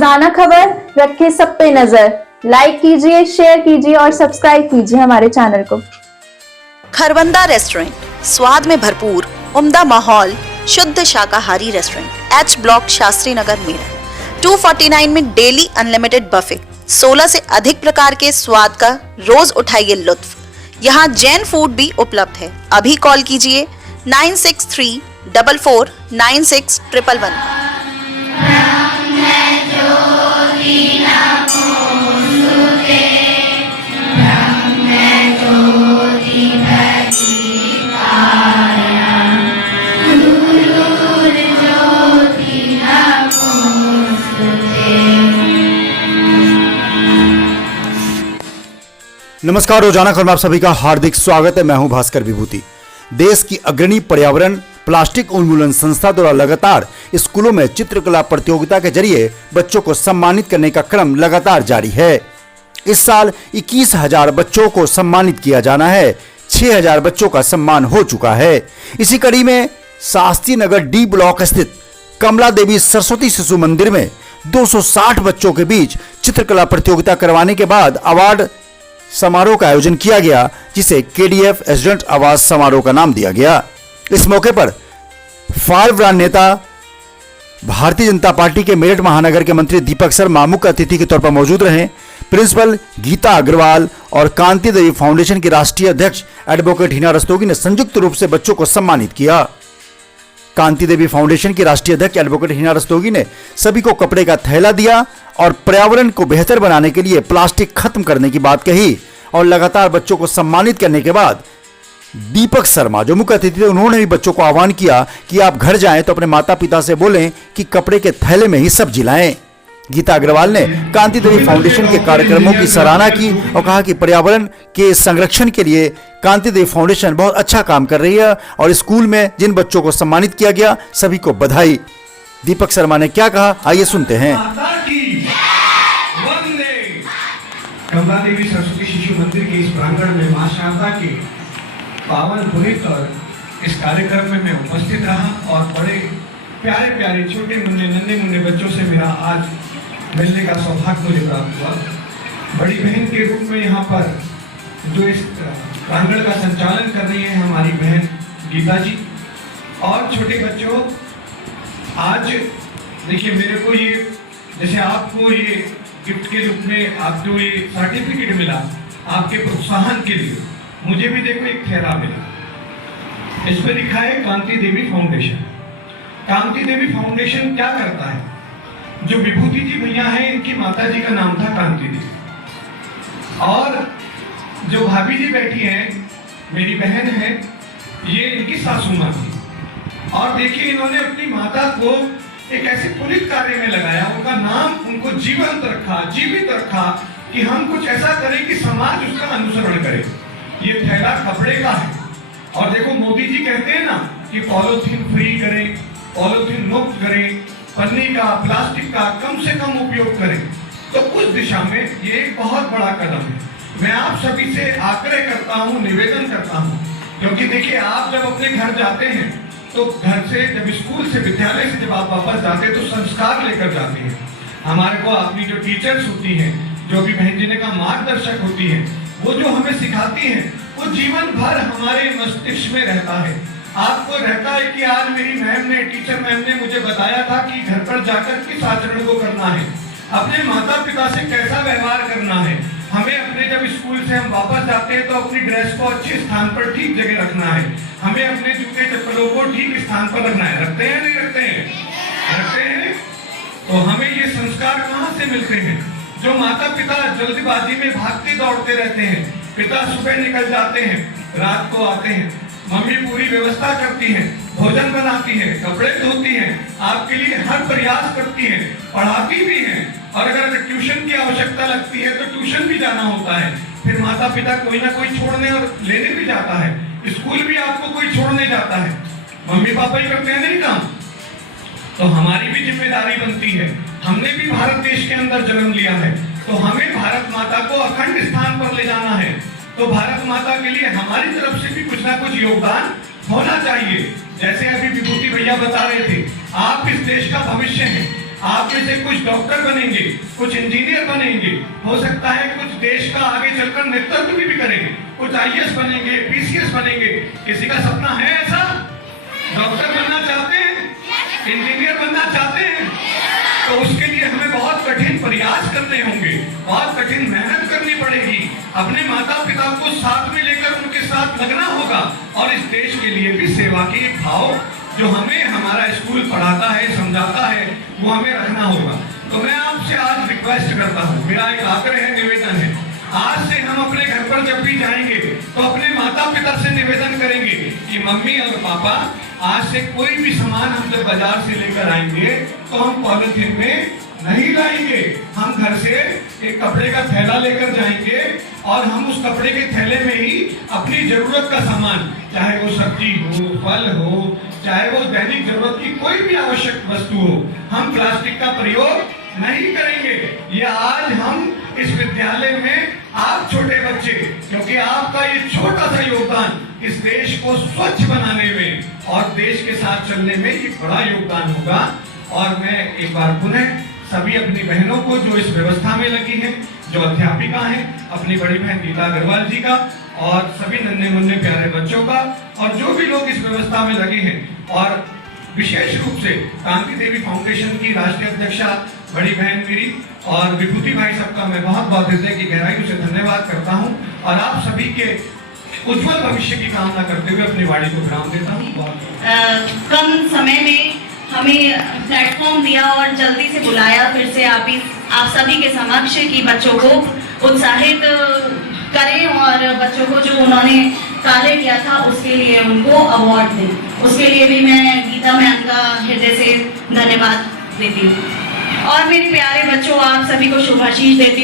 रोजाना खबर रखे सब पे नजर। लाइक कीजिए, शेयर कीजिए और सब्सक्राइब कीजिए हमारे चैनल को। खरवंदा रेस्टोरेंट, स्वाद में भरपूर, उम्दा माहौल, शुद्ध शाकाहारी restaurant, H block, Shastri Nagar, Meerut. 249 में डेली अनलिमिटेड बफे, 16 से अधिक प्रकार के स्वाद का रोज उठाइए लुत्फ। यहाँ जैन फूड भी उपलब्ध है। अभी कॉल कीजिए 9634496111। नमस्कार, रोजाना खबर में आप सभी का हार्दिक स्वागत है। मैं हूं भास्कर विभूति। देश की अग्रणी पर्यावरण प्लास्टिक उन्मूलन संस्था द्वारा लगातार स्कूलों में चित्रकला प्रतियोगिता के जरिए बच्चों को सम्मानित करने का क्रम लगातार जारी है। इस साल 21,000 बच्चों को सम्मानित किया जाना है। 6,000 बच्चों का सम्मान हो चुका है। इसी कड़ी में शास्त्री नगर डी ब्लॉक स्थित कमला देवी सरस्वती शिशु मंदिर में 260 बच्चों के बीच चित्रकला प्रतियोगिता करवाने के बाद अवार्ड समारोह का आयोजन किया गया, जिसे केडीएफ एस्टूडेंट अवार्ड समारोह का नाम दिया गया। इस मौके पर फायर ब्रांड नेता, भारतीय जनता पार्टी के मेरठ महानगर के मंत्री दीपक शर्मा मुख्य अतिथि के तौर पर मौजूद रहे। प्रिंसिपल गीता अग्रवाल और कांति देवी फाउंडेशन के राष्ट्रीय अध्यक्ष एडवोकेट हिना रस्तोगी ने संयुक्त रूप से बच्चों को सम्मानित किया। कांति देवी फाउंडेशन की राष्ट्रीय अध्यक्ष एडवोकेट हिना रस्तोगी ने सभी को कपड़े का थैला दिया और पर्यावरण को बेहतर बनाने के लिए प्लास्टिक खत्म करने की बात कही। और लगातार बच्चों को सम्मानित करने के बाद दीपक शर्मा जो मुख्य अतिथि थे, उन्होंने भी बच्चों को आह्वान किया कि आप घर जाएं तो अपने माता पिता से बोलें कि कपड़े के थैले में ही सब्जी लाएं। गीता अग्रवाल ने कांति देवी फाउंडेशन के कार्यक्रमों की सराहना की और कहा कि पर्यावरण के संरक्षण के लिए कांति देवी फाउंडेशन बहुत अच्छा काम कर रही है और स्कूल में जिन बच्चों को सम्मानित किया गया सभी को बधाई। दीपक शर्मा ने क्या कहा, आइए सुनते हैं। कमला देवी सरस्वती शिशु मंदिर के इस प्रांगण में मां शारदा के पावन पुनीत और इस कार्यक्रम में मैं उपस्थित रहा और बड़े प्यारे प्यारे छोटे मुन्ने नन्हे मुन्ने बच्चों से मेरा आज मिलने का सौभाग्य मुझे प्राप्त हुआ। बड़ी बहन के रूप में यहाँ पर जो इस प्रांगण का संचालन कर रही है हमारी बहन गीता जी। और छोटे बच्चों, आज देखिए मेरे को ये, जैसे आपको ये गिफ्ट के रूप में आपको ये सर्टिफिकेट मिला आपके प्रोत्साहन के लिए, मुझे भी देखो एक थैला मिला। इसमें लिखा है कांति देवी फाउंडेशन। कांति देवी फाउंडेशन क्या करता है? जो विभूति जी भैया हैं, इनकी माता जी का नाम था कांति देवी और जो भाभी जी बैठी हैं, मेरी बहन है, ये इनकी सासू माँ थी। और देखिए इन्होंने अपनी माता को एक ऐसे पुनीत कार्य में लगाया, उनका नाम उनको जीवंत रखा, जीवित रखा कि हम कुछ ऐसा करें कि समाज उसका अनुसरण करे। ये थैला कपड़े का है और देखो मोदी जी कहते हैं ना कि पॉलीथीन फ्री करें, पॉलीथीन मुक्त करें, पन्नी का, प्लास्टिक का कम से कम उपयोग करें। तो उस दिशा में ये एक बहुत बड़ा कदम है। मैं आप सभी से आग्रह करता हूँ, निवेदन करता हूँ, क्योंकि देखिए आप जब अपने घर जाते हैं तो घर से, जब स्कूल से, विद्यालय से जब आप वापस जाते हैं तो संस्कार लेकर जाते हैं। हमारे को अपनी जो टीचर्स होती हैं, जो भी बहन जी ने का मार्गदर्शक होती हैं, वो जो हमें सिखाती हैं वो जीवन भर हमारे मस्तिष्क में रहता है। आपको रहता है कि आज मेरी मैम ने, टीचर मैम ने मुझे बताया था कि घर पर जाकर किस आचरण को करना है, अपने माता पिता से कैसा व्यवहार करना है। हमें अपने जब स्कूल से हम वापस जाते हैं तो अपनी ड्रेस को अच्छे स्थान पर ठीक जगह रखना है। हमें अपने जूते चप्पलों को ठीक स्थान पर रखना है। रखते हैं नहीं रखते हैं? रखते हैं। तो हमें ये संस्कार कहाँ से मिलते हैं? जो माता पिता जल्दबाजी में भागते दौड़ते रहते हैं। पिता सुबह निकल जाते हैं, रात को आते हैं, मम्मी पूरी व्यवस्था करती है, भोजन बनाती है, कपड़े धोती है, आपके लिए हर प्रयास करती है, पढ़ाती भी है और अगर ट्यूशन की आवश्यकता लगती है तो ट्यूशन भी जाना होता है। फिर माता पिता कोई ना कोई छोड़ने और लेने भी जाता है, स्कूल भी आपको कोई छोड़ने जाता है। मम्मी पापा ही करते हैं नहीं काम? तो हमारी भी जिम्मेदारी बनती है। हमने भी भारत देश के अंदर जन्म लिया है तो हमें भारत माता को अखंड स्थान पर ले जाना है। तो भारत माता के लिए हमारी तरफ से भी कुछ ना कुछ योगदान होना चाहिए। जैसे अभी विभूति भैया बता रहे थे, आप इस देश का भविष्य हैं। आप में से कुछ डॉक्टर बनेंगे, कुछ इंजीनियर बनेंगे, हो सकता है कुछ देश का आगे चलकर नेतृत्व भी करेंगे, कुछ आईएएस बनेंगे, पीसीएस बनेंगे। किसी का सपना है ऐसा? डॉक्टर बनना चाहते हैं, इंजीनियर बनना चाहते हैं? तो उसके लिए हमें बहुत कठिन प्रयास करने होंगे, बहुत कठिन मेहनत करनी पड़ेगी। अपने माता पिता को साथ में लेकर उनके साथ लगना होगा और इस देश के लिए भी सेवा के भाव जो हमें हमारा स्कूल पढ़ाता है, समझाता है, वो हमें रखना होगा। तो मैं आपसे आज रिक्वेस्ट करता हूँ, मेरा एक आग्रह है, निवेदन है, आज से हम अपने घर पर जब भी जाएंगे तो अपने माता पिता से निवेदन करेंगे कि मम्मी और पापा, आज से कोई भी सामान हम जब बाजार से लेकर आएंगे तो हम पॉलिथीन में नहीं लाएंगे, हम घर से एक कपड़े का थैला लेकर जाएंगे और हम उस कपड़े के थैले में ही अपनी जरूरत का सामान, चाहे वो सब्जी हो, फल हो, चाहे वो दैनिक जरूरत की कोई भी आवश्यक वस्तु हो, हम प्लास्टिक का प्रयोग नहीं करेंगे। ये आज हम इस विद्यालय में आप छोटे बच्चे, क्योंकि आपका ये छोटा सा योगदान इस देश को स्वच्छ बनाने में और देश के साथ चलने में ये बड़ा योगदान होगा। और मैं एक बार पुनः सभी अपनी बहनों को जो इस व्यवस्था में लगी हैं, जो अध्यापिका हैं, अपनी बड़ी बहन गीता अग्रवाल जी का और सभी नन्हे मुन्ने प्यारे बच्चों का और जो भी लोग इस व्यवस्था में लगे हैं, और विशेष रूप से कांति देवी फाउंडेशन की राष्ट्रीय अध्यक्षा बड़ी बहन मेरी और विभूति भाई सबका मैं बहुत बहुत हृदय की गहराई से धन्यवाद करता हूं और आप सभी के उज्जवल भविष्य की कामना करते हुए अपनी वाणी को विराम देता हूं। कम समय में हमें प्लेटफॉर्म दिया और जल्दी से बुलाया फिर से आप सभी के समक्ष कि बच्चों को उत्साहित करें और बच्चों को जो उन्होंने कार्य किया था उसके लिए उनको अवार्ड दें। उसके लिए भी मैं गीता मैम का हृदय से धन्यवाद देती हूँ और मेरे प्यारे बच्चों, आप सभी को शुभाशीष देती हूँ।